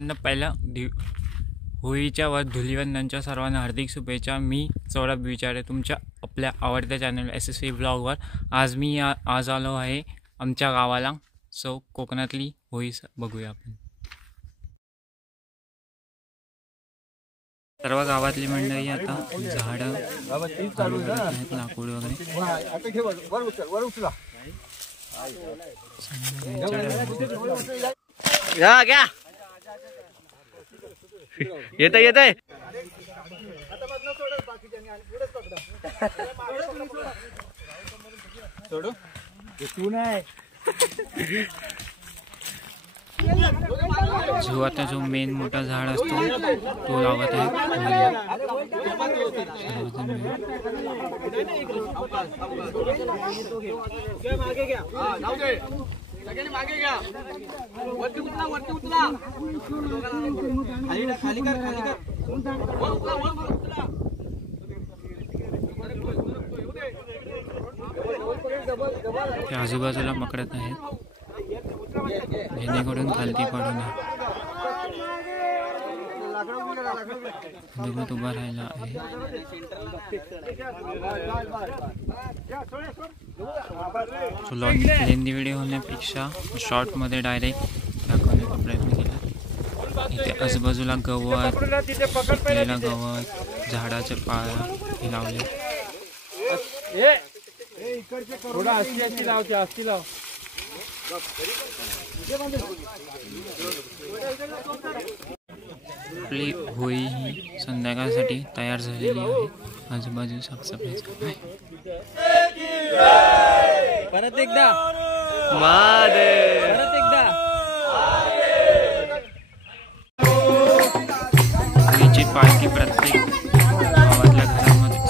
पहिला होळीच्या व धुलिवंदनच्या सर्वांना हार्दिक शुभेच्छा। मी सौरभ विचारे तुमच्या आपल्या आवडत्या चॅनल SSV ब्लॉगवर आज मी आज आलो आहे आमच्या गावाला। सो कोकणातली होळी बघूया आपण। सर्व गावातली मंडळी आता झाडं लाकूड वगैरे येत येत आहे। जो आता जो मेन मोठा झाड असतो तो लावत आहे। आजूबाजूला पकडत आहेत जेणेकरून खालती पडू नये। दुबत उभा राहिला आहे। लेंदी व्हिडिओ होण्यापेक्षा शॉर्ट मध्ये डायरेक्ट दाखवण्याचा प्रयत्न केला। इथे आजूबाजूला गवत, सुकलेला गवत, झाडाचे पाला हे लावले। आपली होळी ही संध्याकाळसाठी तयार झालेली आहे। आजूबाजू साफसफाई चालू आहे। परत एकदा महादेव, परत एकदा होळीची पालखी प्रत्येक गावातल्या घरामध्ये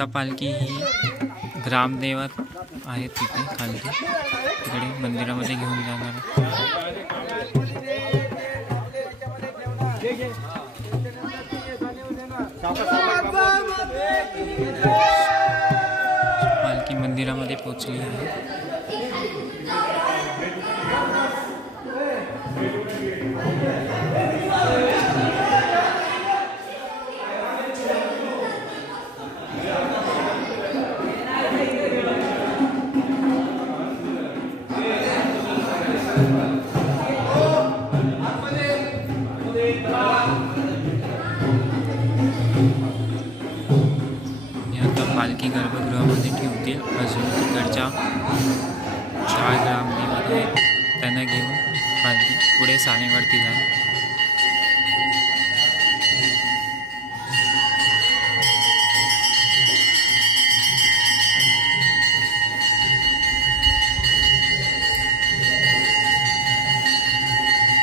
आत्ता पालखी ही ग्रामदेवत आहे तिथे खाली, तिकडे मंदिरामध्ये घेऊन जाणार. पालखी मंदिरामध्ये पोहोचली आहे. पालखी गर्भगृहामध्ये ठेवतील. अजून तिकडच्या 4 ग्रामदेवत आहेत, त्यांना घेऊन पालखी पुढे सानेवरती जाईल.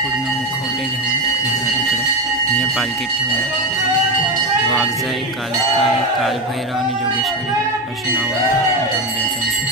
पूर्ण मुखवटे घेऊन इकडे मी पालखीत ठेवून वाघजाई, कालकाई, कालभैरव आणि जोगेश्वरी अशी नावं आहेत ग्रामदेवतांची.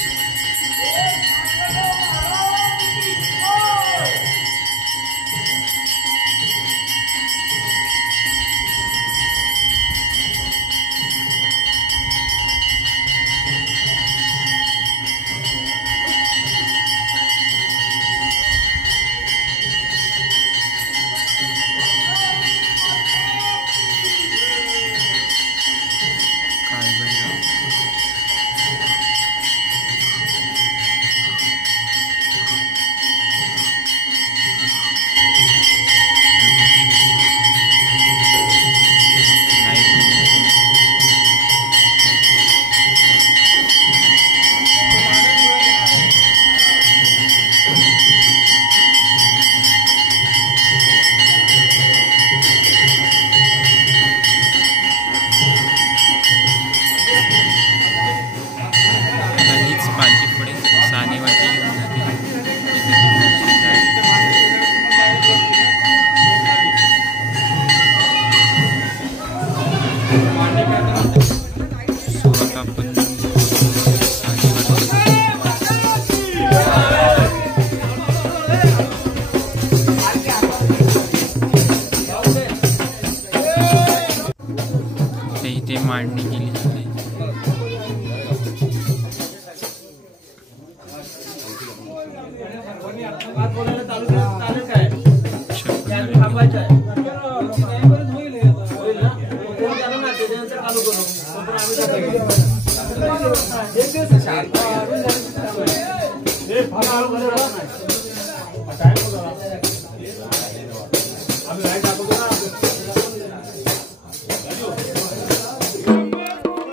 इथे मांडणी केली जाते.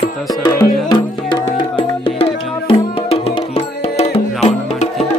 आता सर्वजण जी होळी बांधली त्याच्या भोवती राऊंड मारतील.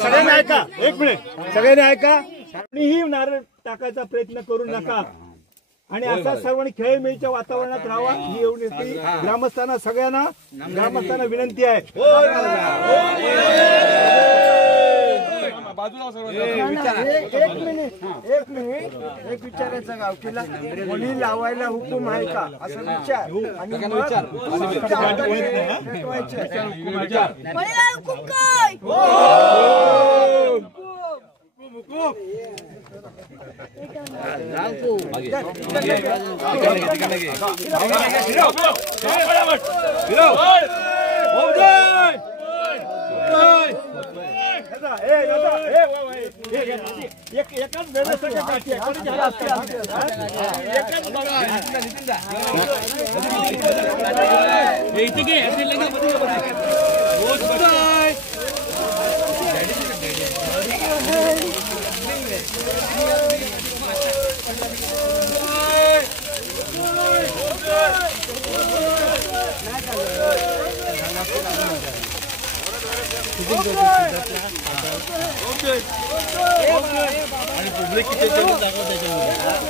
सगळ्यांनी ऐका, एक मिनिट, सगळ्यांनी ऐका. कोणीही नारळ टाकायचा प्रयत्न करू नका आणि असा सर्वांनी खेळीमेळीच्या वातावरणात राहावा ही एवढी ग्रामस्थांना सगळ्यांना ग्रामस्थांना विनंती आहे. एक मिनिट एक विचारायचं गावकीला मुली लावायला हुकूम आहे का असं विचार आणि एकाच व्यवस्थेसाठी आणि पब्लिक किती दाखव त्याच्यामध्ये